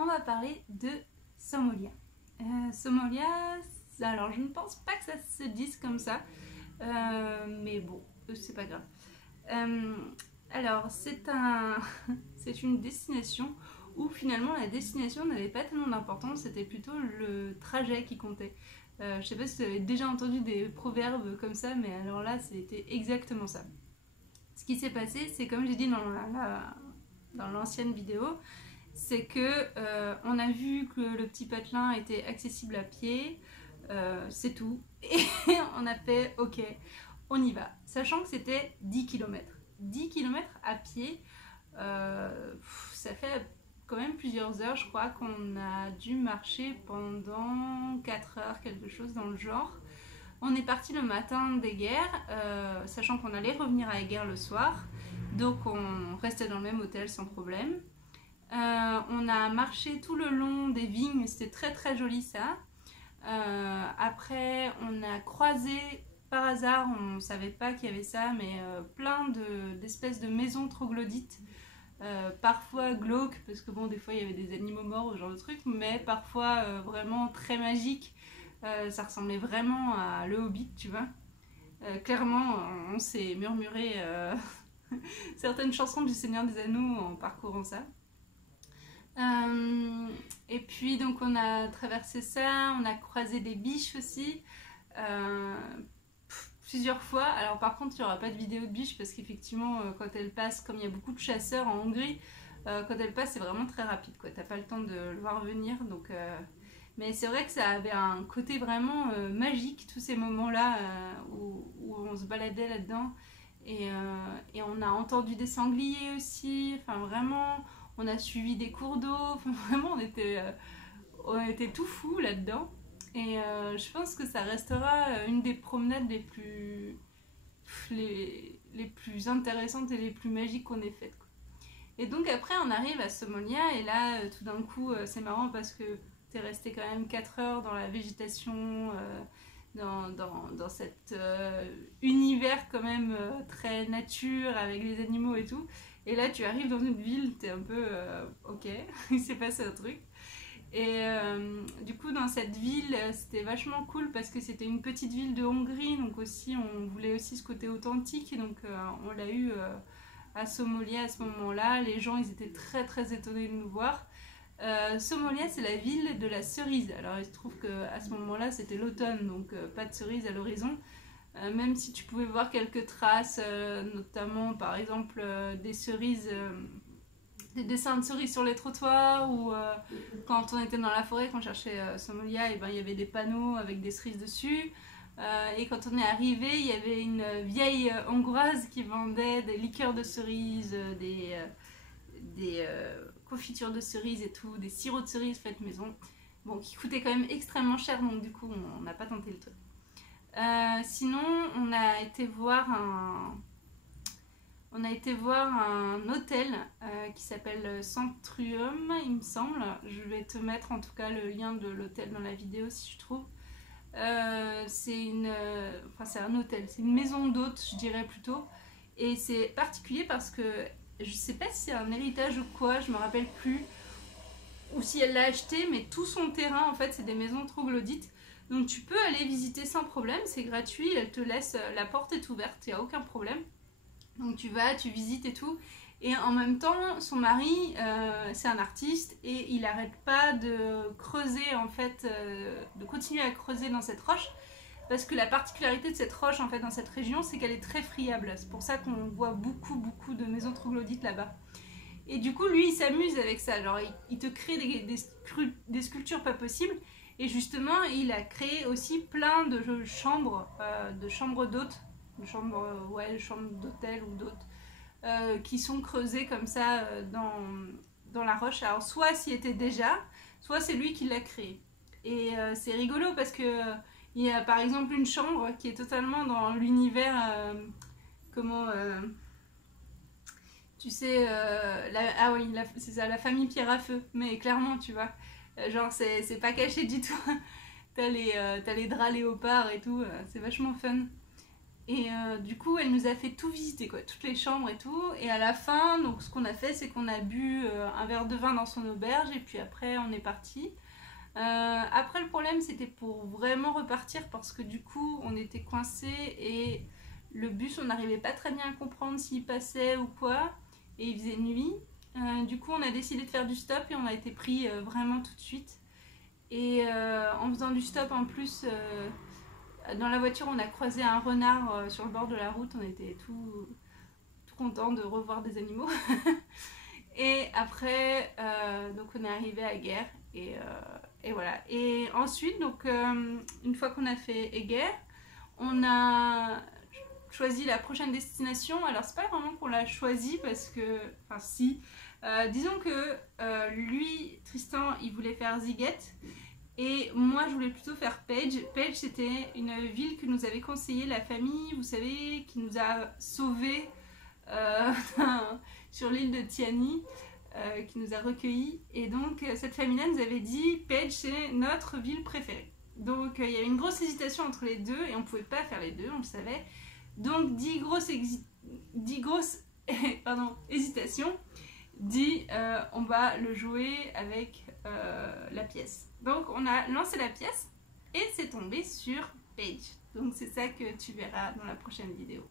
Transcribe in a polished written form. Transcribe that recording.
on va parler de Somalia. Somalia, alors je ne pense pas que ça se dise comme ça, mais bon, c'est pas grave. Alors c'est une destination où finalement la destination n'avait pas tellement d'importance, c'était plutôt le trajet qui comptait. Je sais pas si vous avez déjà entendu des proverbes comme ça, mais alors là c'était exactement ça. Ce qui s'est passé, c'est comme j'ai dit dans l'ancienne vidéo, c'est que on a vu que le petit patelin était accessible à pied, c'est tout, et on a fait ok, on y va, sachant que c'était 10 km. 10 km à pied, ça fait quand même plusieurs heures, je crois qu'on a dû marcher pendant 4 heures, quelque chose dans le genre. On est parti le matin d'Eguer, sachant qu'on allait revenir à Eguer le soir, donc on restait dans le même hôtel sans problème. On a marché tout le long des vignes, c'était très très joli ça. Après on a croisé par hasard, on ne savait pas qu'il y avait ça, mais plein d'espèces de maisons troglodytes, parfois glauques, parce que bon des fois il y avait des animaux morts, ce genre de trucs, mais parfois vraiment très magiques. Ça ressemblait vraiment à Le Hobbit, tu vois. Clairement, on s'est murmuré certaines chansons du Seigneur des Anneaux en parcourant ça. Et puis donc on a traversé ça, on a croisé des biches aussi, plusieurs fois. Alors par contre il n'y aura pas de vidéo de biches parce qu'effectivement quand elles passent, comme il y a beaucoup de chasseurs en Hongrie, quand elles passent c'est vraiment très rapide, quoi. T'as pas le temps de le voir venir, donc... Mais c'est vrai que ça avait un côté vraiment magique, tous ces moments-là où on se baladait là-dedans. Et on a entendu des sangliers aussi. Enfin, vraiment, on a suivi des cours d'eau. Enfin, vraiment, on était tout fous là-dedans. Et je pense que ça restera une des promenades les plus intéressantes et les plus magiques qu'on ait faites, quoi. Et donc après, on arrive à Somalia. Et là, tout d'un coup, c'est marrant parce que t'es resté quand même 4 heures dans la végétation, dans cet univers quand même très nature avec les animaux et tout. Et là tu arrives dans une ville, t'es un peu ok, il s'est passé un truc. Et du coup dans cette ville c'était vachement cool parce que c'était une petite ville de Hongrie, donc aussi on voulait aussi ce côté authentique, et donc on l'a eu à Somalia à ce moment-là. Les gens ils étaient très très étonnés de nous voir. Somalia c'est la ville de la cerise. Alors il se trouve qu'à ce moment-là c'était l'automne, donc pas de cerises à l'horizon, même si tu pouvais voir quelques traces, notamment par exemple des cerises, des dessins de cerises sur les trottoirs, ou quand on était dans la forêt, quand on cherchait Somalia, et ben, il y avait des panneaux avec des cerises dessus. Et quand on est arrivé, il y avait une vieille hongroise qui vendait des liqueurs de cerises, des confitures de cerises et tout, des sirops de cerises faits maison, bon, qui coûtaient quand même extrêmement cher, donc du coup on n'a pas tenté le truc. Sinon on a été voir un hôtel qui s'appelle Centrium, il me semble. Je vais te mettre en tout cas le lien de l'hôtel dans la vidéo si je trouve. C'est un hôtel, c'est une maison d'hôtes je dirais plutôt, et c'est particulier parce que je sais pas si c'est un héritage ou quoi, je me rappelle plus, ou si elle l'a acheté, mais tout son terrain en fait c'est des maisons troglodytes, donc tu peux aller visiter sans problème, c'est gratuit, elle te laisse, la porte est ouverte, il n'y a aucun problème, donc tu vas, tu visites et tout. Et en même temps son mari c'est un artiste et il n'arrête pas de creuser en fait, de continuer à creuser dans cette roche. Parce que la particularité de cette roche en fait dans cette région, c'est qu'elle est très friable. C'est pour ça qu'on voit beaucoup de maisons troglodytes là-bas. Et du coup, lui, il s'amuse avec ça. Genre, il te crée des sculptures pas possibles. Et justement, il a créé aussi plein de chambres d'hôtes, de chambres d'hôtel ou d'hôtes, qui sont creusées comme ça dans la roche. Alors, soit s'y était déjà, soit c'est lui qui l'a créé. Et c'est rigolo parce que il y a par exemple une chambre qui est totalement dans l'univers, tu sais, ah oui, c'est ça, la famille Pierre à Feu, mais clairement, tu vois, genre c'est pas caché du tout. T'as les draps léopards et tout, c'est vachement fun. Et du coup, elle nous a fait tout visiter, quoi, toutes les chambres et tout. Et à la fin, donc ce qu'on a fait, c'est qu'on a bu un verre de vin dans son auberge et puis après, on est parti. Après, le problème, c'était pour vraiment repartir parce que du coup, on était coincés et le bus, on n'arrivait pas très bien à comprendre s'il passait ou quoi. Et il faisait nuit. Du coup, on a décidé de faire du stop et on a été pris vraiment tout de suite. Et en faisant du stop, en plus... dans la voiture, on a croisé un renard sur le bord de la route. On était tout contents de revoir des animaux. Et après, donc on est arrivé à Eger. Et voilà. Et ensuite, donc, une fois qu'on a fait Eger, on a choisi la prochaine destination. Alors, c'est pas vraiment qu'on l'a choisi parce que... Enfin, si. Disons que lui, Tristan, il voulait faire Ziget. Et moi, je voulais plutôt faire Page. Page, c'était une ville que nous avait conseillé la famille, vous savez, qui nous a sauvés sur l'île de Tiani, qui nous a recueillis. Et donc, cette famille-là nous avait dit, Page, c'est notre ville préférée. Donc, il y avait une grosse hésitation entre les deux, et on ne pouvait pas faire les deux, on le savait. Donc, 10 grosses hésitations, dit, on va le jouer avec la pièce. Donc on a lancé la pièce et c'est tombé sur Page. Donc c'est ça que tu verras dans la prochaine vidéo.